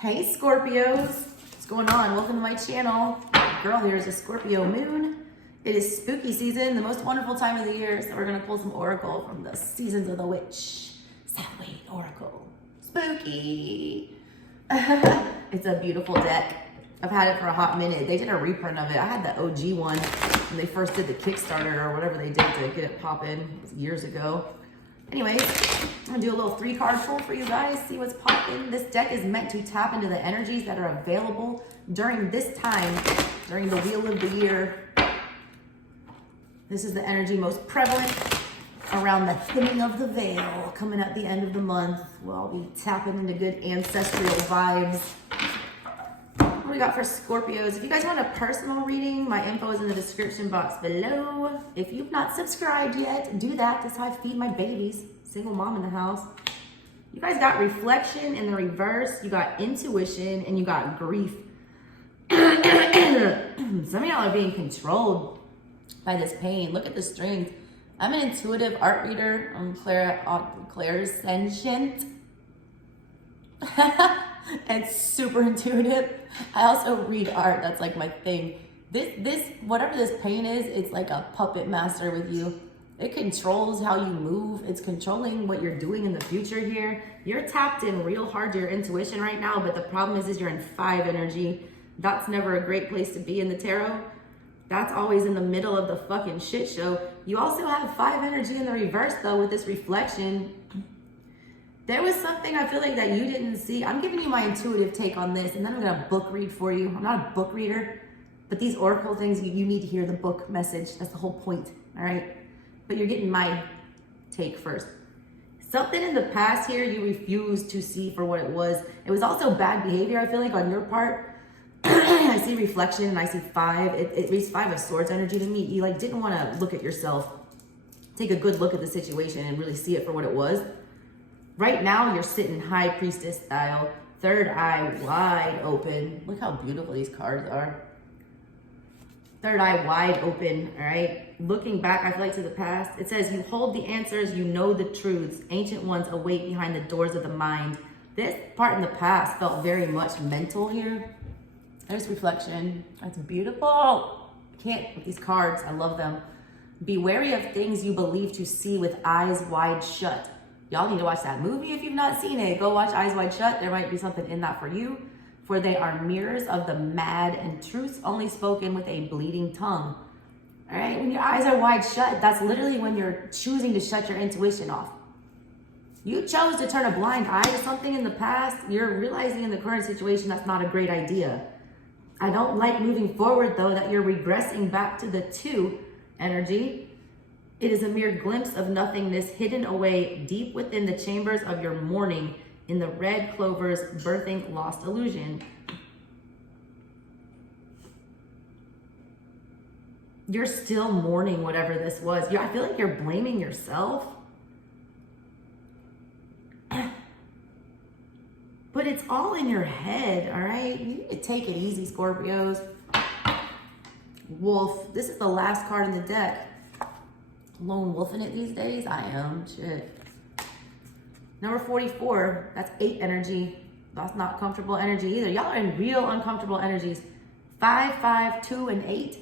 Hey Scorpios, what's going on? Welcome to my channel. Girl here is a Scorpio moon. It is spooky season, the most wonderful time of the year, so we're gonna pull some oracle from the Seasons of the Witch. Satellite Oracle. Spooky. It's a beautiful deck. I've had it for a hot minute. They did a reprint of it. I had the OG one when they first did the Kickstarter or whatever they did to get it popping years ago. Anyways, I'm gonna do a little 3-card pull for you guys, see what's popping. This deck is meant to tap into the energies that are available during this time, during the wheel of the year. This is the energy most prevalent around the thinning of the veil, coming at the end of the month. We'll all be tapping into good ancestral vibes. What do we got for Scorpios? If you guys want a personal reading, my info is in the description box below. If you've not subscribed yet, do that. That's how I feed my babies. Single mom in the house. You guys got reflection in the reverse. You got intuition and you got grief. Some of y'all are being controlled by this pain. Look at the strings. I'm an intuitive art reader. I'm clairsentient. It's super intuitive. I also read art. That's like my thing. This whatever this pain is, it's like a puppet master with you. It controls how you move. It's controlling what you're doing in the future here. You're tapped in real hard to your intuition right now, but the problem is you're in 5 energy. That's never a great place to be in the tarot. That's always in the middle of the fucking shit show. You also have 5 energy in the reverse though with this reflection. There was something I feel like that you didn't see. I'm giving you my intuitive take on this, and then I'm gonna book read for you. I'm not a book reader, but these oracle things, you need to hear the book message. That's the whole point, all right? But you're getting my take first. Something in the past here you refused to see for what it was. It was also bad behavior, I feel like, on your part. I see reflection and I see 5. It reads 5 of Swords energy to me. You like didn't want to look at yourself, take a good look at the situation and really see it for what it was. Right now, you're sitting High Priestess style, third eye wide open. Look how beautiful these cards are. Third eye wide open, all right? Looking back, I feel like to the past, it says, you hold the answers, you know the truths. Ancient ones await behind the doors of the mind. This part in the past felt very much mental here. There's reflection. That's beautiful. Can't with these cards, I love them. Be wary of things you believe to see with eyes wide shut. Y'all need to watch that movie if you've not seen it. Go watch Eyes Wide Shut. There might be something in that for you. For they are mirrors of the mad and truths only spoken with a bleeding tongue. All right, when your eyes are wide shut, that's literally when you're choosing to shut your intuition off. You chose to turn a blind eye to something in the past. You're realizing in the current situation that's not a great idea. I don't like moving forward though that you're regressing back to the 2 energy. It is a mere glimpse of nothingness hidden away deep within the chambers of your mourning in the red clover's birthing lost illusion. You're still mourning whatever this was. I feel like you're blaming yourself. But it's all in your head, all right? You need to take it easy, Scorpios. Wolf. This is the last card in the deck. Lone wolfing it these days? I am. Shit. Number 44. That's 8 energy. That's not comfortable energy either. Y'all are in real uncomfortable energies. 5, 5, 2, and 8.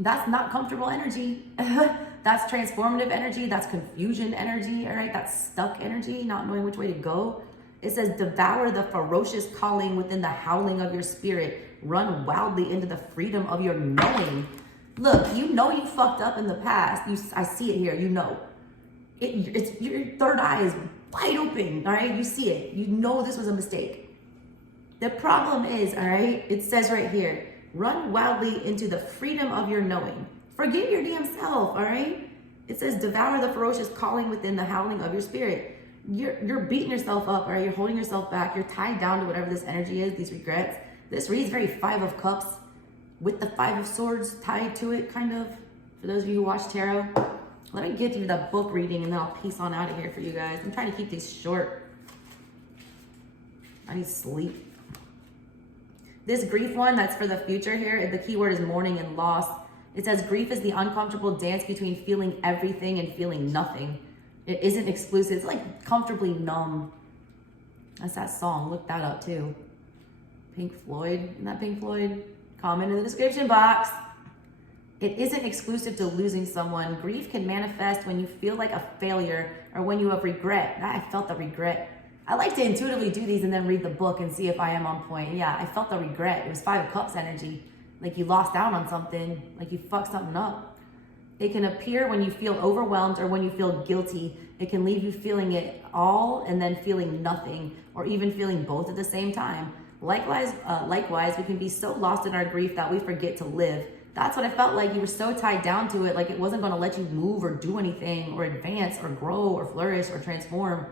That's not comfortable energy. That's transformative energy. That's confusion energy. All right. That's stuck energy. Not knowing which way to go. It says, devour the ferocious calling within the howling of your spirit. Run wildly into the freedom of your knowing. Look, you know you fucked up in the past. I see it here. You know. It's your third eye is wide open. All right. You see it. You know this was a mistake. The problem is, all right, it says right here, run wildly into the freedom of your knowing. Forget your damn self. All right. It says, devour the ferocious calling within the howling of your spirit. You're beating yourself up, or you're holding yourself back. You're tied down to whatever this energy is, these regrets. This reads very 5 of Cups with the 5 of Swords tied to it, kind of. For those of you who watch tarot, let me get you the book reading and then I'll peace on out of here for you guys. I'm trying to keep these short. I need sleep. This grief one, that's for the future here. The key word is mourning and loss. It says grief is the uncomfortable dance between feeling everything and feeling nothing. It isn't exclusive. It's like comfortably numb. That's that song. Look that up too. Pink Floyd. Isn't that Pink Floyd? Comment in the description box. It isn't exclusive to losing someone. Grief can manifest when you feel like a failure or when you have regret. I felt the regret. I like to intuitively do these and then read the book and see if I am on point. Yeah, I felt the regret. It was 5 of Cups energy. Like you lost out on something. Like you fucked something up. It can appear when you feel overwhelmed or when you feel guilty. It can leave you feeling it all and then feeling nothing, or even feeling both at the same time. Likewise, we can be so lost in our grief that we forget to live. That's what I felt like. You were so tied down to it, like it wasn't going to let you move or do anything or advance or grow or flourish or transform.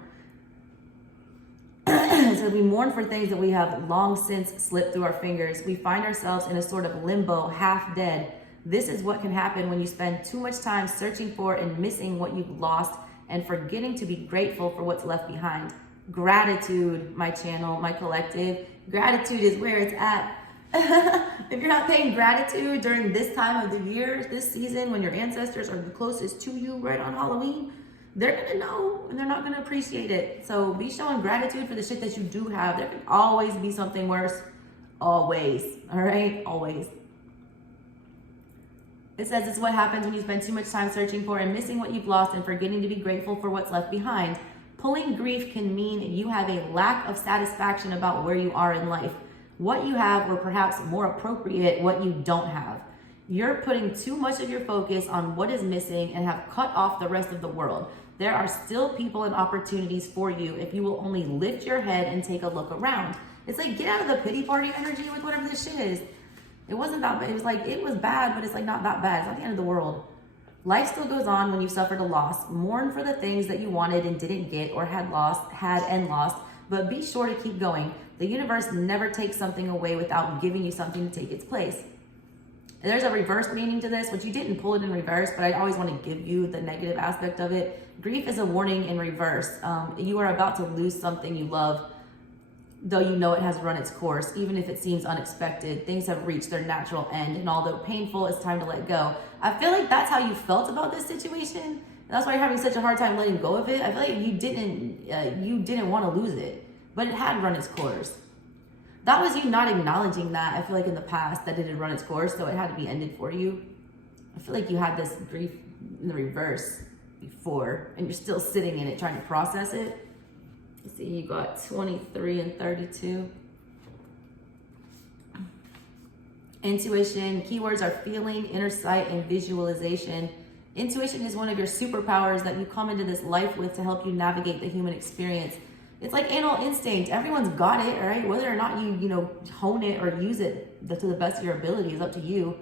So we mourn for things that we have long since slipped through our fingers. We find ourselves in a sort of limbo, half dead. This is what can happen when you spend too much time searching for and missing what you've lost and forgetting to be grateful for what's left behind. Gratitude, my channel, my collective. Gratitude is where it's at. If you're not paying gratitude during this time of the year, this season, when your ancestors are the closest to you right on Halloween, they're gonna know and they're not gonna appreciate it. So be showing gratitude for the shit that you do have. There can always be something worse. Always. All right? Always. It says it's what happens when you spend too much time searching for and missing what you've lost and forgetting to be grateful for what's left behind. Pulling grief can mean you have a lack of satisfaction about where you are in life, what you have, or perhaps more appropriate, what you don't have. You're putting too much of your focus on what is missing and have cut off the rest of the world. There are still people and opportunities for you if you will only lift your head and take a look around. It's like, get out of the pity party energy with whatever this shit is. It wasn't that bad. It was like, it was bad, but it's like not that bad. It's not the end of the world. Life still goes on when you've suffered a loss. Mourn for the things that you wanted and didn't get, or had and lost, but be sure to keep going. The universe never takes something away without giving you something to take its place. And there's a reverse meaning to this, which you didn't pull it in reverse, but I always want to give you the negative aspect of it. Grief is a warning in reverse. You are about to lose something you love, though you know it has run its course. Even if it seems unexpected, things have reached their natural end, and although painful, it's time to let go. I feel like that's how you felt about this situation, and that's why you're having such a hard time letting go of it. I feel like you didn't want to lose it, but it had run its course. That was you not acknowledging that. I feel like in the past that it had run its course, so it had to be ended for you. I feel like you had this grief in the reverse before, and you're still sitting in it trying to process it. Let's see, you got 23 and 32. Intuition, keywords are feeling, inner sight, and visualization. Intuition is one of your superpowers that you come into this life with to help you navigate the human experience. It's like animal instinct. Everyone's got it, all right? Whether or not you hone it or use it to the best of your ability is up to you.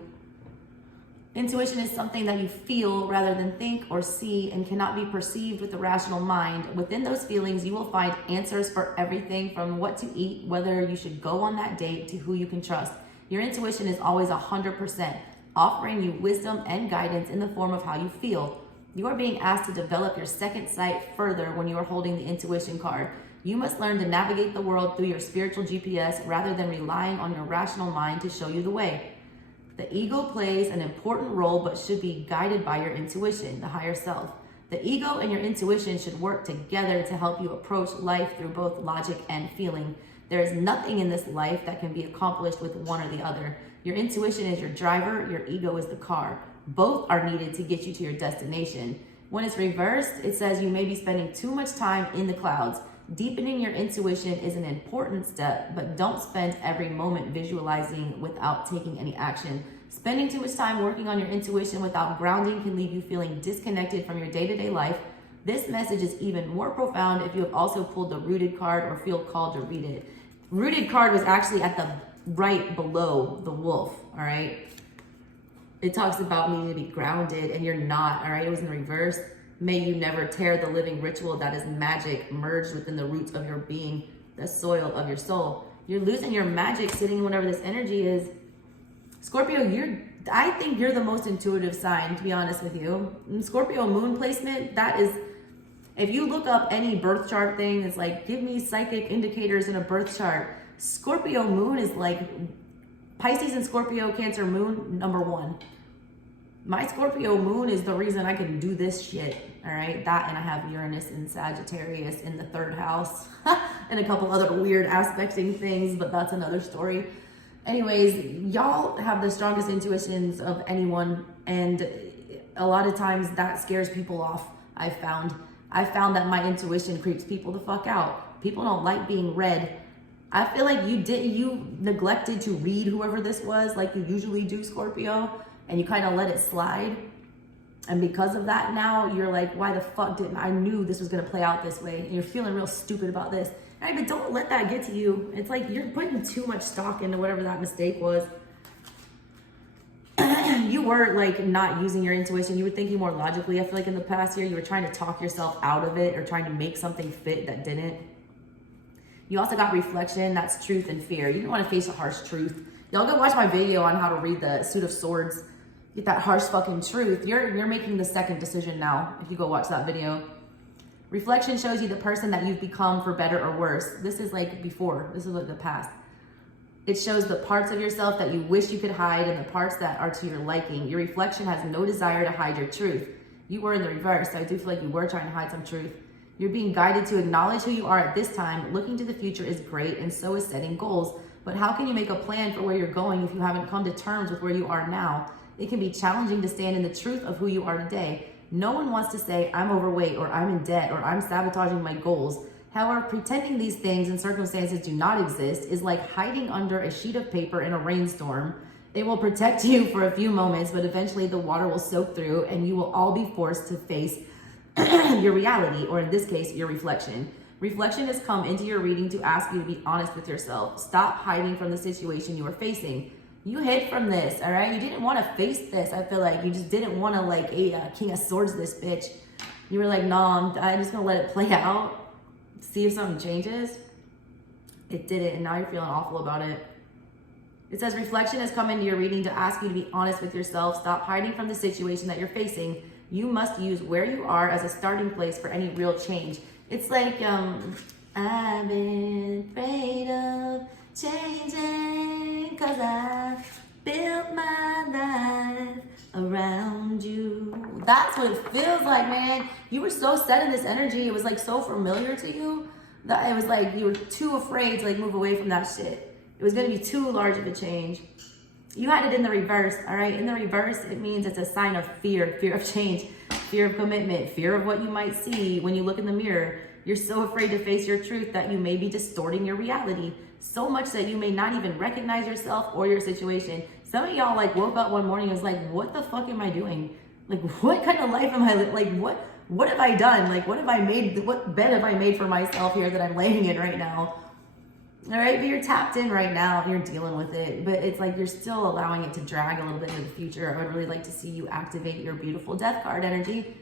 Intuition is something that you feel rather than think or see, and cannot be perceived with the rational mind. Within those feelings, you will find answers for everything from what to eat, whether you should go on that date, to who you can trust. Your intuition is always 100%, offering you wisdom and guidance in the form of how you feel. You are being asked to develop your second sight further when you are holding the intuition card. You must learn to navigate the world through your spiritual GPS rather than relying on your rational mind to show you the way. The ego plays an important role but should be guided by your intuition, the higher self. The ego and your intuition should work together to help you approach life through both logic and feeling. There is nothing in this life that can be accomplished with one or the other. Your intuition is your driver, your ego is the car. Both are needed to get you to your destination. When it's reversed, it says you may be spending too much time in the clouds. Deepening your intuition is an important step, but don't spend every moment visualizing without taking any action. Spending too much time working on your intuition without grounding can leave you feeling disconnected from your day-to-day life. This message is even more profound if you have also pulled the Rooted card or feel called to read it. Rooted card was actually at the right below the wolf, all right? It talks about needing to be grounded, and you're not, all right? It was in reverse. May you never tear the living ritual that is magic merged within the roots of your being, the soil of your soul. You're losing your magic sitting in whatever this energy is. Scorpio, I think you're the most intuitive sign, to be honest with you. Scorpio moon placement, that is, if you look up any birth chart thing, it's like, give me psychic indicators in a birth chart. Scorpio moon is like Pisces and Scorpio, Cancer moon, number one. My Scorpio moon is the reason I can do this shit. All right, that, and I have Uranus and Sagittarius in the 3rd house and a couple other weird aspecting things, but that's another story. Anyways, y'all have the strongest intuitions of anyone, and a lot of times that scares people off. I found that my intuition creeps people the fuck out. People don't like being read. I feel like you neglected to read whoever this was, like you usually do, Scorpio, and you kind of let it slide. And because of that, now you're like, why the fuck didn't I knew this was gonna play out this way? And you're feeling real stupid about this. All right, but don't let that get to you. It's like you're putting too much stock into whatever that mistake was. You were like not using your intuition. You were thinking more logically. I feel like in the past year, you were trying to talk yourself out of it or trying to make something fit that didn't. You also got reflection. That's truth and fear. You didn't want to face a harsh truth. Y'all go watch my video on how to read the Suit of Swords. Get that harsh fucking truth. You're making the second decision now if you go watch that video. Reflection shows you the person that you've become for better or worse. This is like before. This is like the past. It shows the parts of yourself that you wish you could hide and the parts that are to your liking. Your reflection has no desire to hide your truth. You were in the reverse. So I do feel like you were trying to hide some truth. You're being guided to acknowledge who you are at this time. Looking to the future is great, and so is setting goals. But how can you make a plan for where you're going if you haven't come to terms with where you are now? It can be challenging to stand in the truth of who you are today. No one wants to say, I'm overweight, or I'm in debt, or I'm sabotaging my goals. However, pretending these things and circumstances do not exist is like hiding under a sheet of paper in a rainstorm. It will protect you for a few moments, but eventually the water will soak through and you will all be forced to face your reality, or in this case, your reflection. Reflection has come into your reading to ask you to be honest with yourself. Stop hiding from the situation you are facing. You hid from this, all right? You didn't want to face this. I feel like you just didn't want to like a King of Swords this bitch. You were like, no, I'm just gonna let it play out, see if something changes. It didn't, and now you're feeling awful about it. It says reflection has come into your reading to ask you to be honest with yourself. Stop hiding from the situation that you're facing. You must use where you are as a starting place for any real change. It's like, I've been afraid of changing 'cause I built my life around you. That's what it feels like, man. You were so set in this energy. It was like so familiar to you that it was like you were too afraid to like move away from that shit. It was going to be too large of a change. You had it in the reverse, all right? In the reverse, it means it's a sign of fear of change, fear of commitment, fear of what you might see when you look in the mirror. You're so afraid to face your truth that you may be distorting your reality, so much that you may not even recognize yourself or your situation. Some of y'all like woke up one morning and was like, what the fuck am I doing? Like, what kind of life am I living? Like, what have I done? Like, what have I made? What bed have I made for myself here that I'm laying in right now? All right, but you're tapped in right now. You're dealing with it, but it's like you're still allowing it to drag a little bit into the future. I would really like to see you activate your beautiful death card energy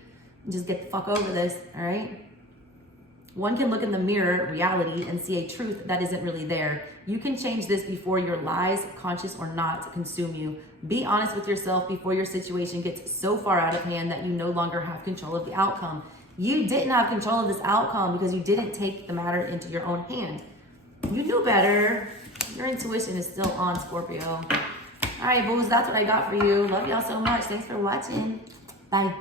and just get the fuck over this, all right? One can look in the mirror, reality, and see a truth that isn't really there. You can change this before your lies, conscious or not, consume you. Be honest with yourself before your situation gets so far out of hand that you no longer have control of the outcome. You didn't have control of this outcome because you didn't take the matter into your own hand. You knew better. Your intuition is still on, Scorpio. All right, booze, that's what I got for you. Love y'all so much. Thanks for watching. Bye.